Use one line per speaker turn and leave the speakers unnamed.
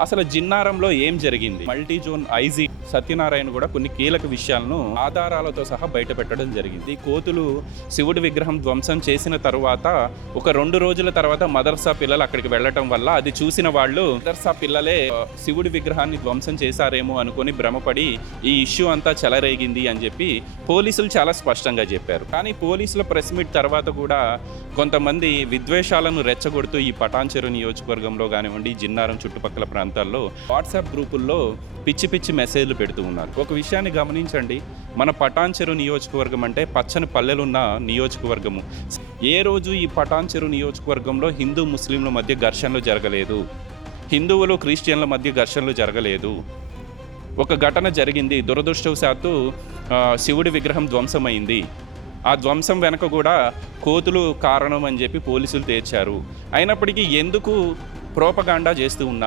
అసలు జిన్నారంలో ఏం జరిగింది? మల్టీ జోన్ ఐజీ సత్యనారాయణ కూడా కొన్ని కీలక విషయాలను ఆధారాలతో సహా బయట పెట్టడం జరిగింది. కోతులు శివుడి విగ్రహం ధ్వంసం చేసిన తరువాత ఒక రెండు రోజుల తర్వాత మదర్సా పిల్లలు అక్కడికి వెళ్ళటం వల్ల అది చూసిన వాళ్ళు మదర్సా పిల్లలే శివుడి విగ్రహాన్ని ధ్వంసం చేశారేమో అనుకొని భ్రమపడి ఈ ఇష్యూ అంతా చెలరేగింది అని చెప్పి పోలీసులు చాలా స్పష్టంగా చెప్పారు. కానీ పోలీసుల ప్రెస్ మీట్ తర్వాత కూడా కొంతమంది విద్వేషాలను రెచ్చగొడుతూ ఈ పటాన్చెరు నియోజకవర్గంలో కానివ్వండి జిన్నారం చుట్టుపక్కల ప్రాంతాల్లో వాట్సాప్ గ్రూపుల్లో పిచ్చి పిచ్చి మెసేజ్లు పెడుతూ ఉన్నారు. ఒక విషయాన్ని గమనించండి. మన పటాన్చెరు నియోజకవర్గం అంటే పచ్చని పల్లెలున్న నియోజకవర్గము. ఏ రోజు ఈ పటాన్చెరు నియోజకవర్గంలో హిందూ ముస్లింల మధ్య ఘర్షణలు జరగలేదు? హిందువులు క్రిస్టియన్ల మధ్య ఘర్షణలు జరగలేదు. ఒక ఘటన జరిగింది. దురదృష్టవశాత్తు శివుడి విగ్రహం ధ్వంసమైంది. ఆ ధ్వంసం వెనక కూడా కోతులు కారణం అని చెప్పి పోలీసులు తేల్చారు. అయినప్పటికీ ఎందుకు ప్రోపగాండా చేస్తూ ఉన్నారు?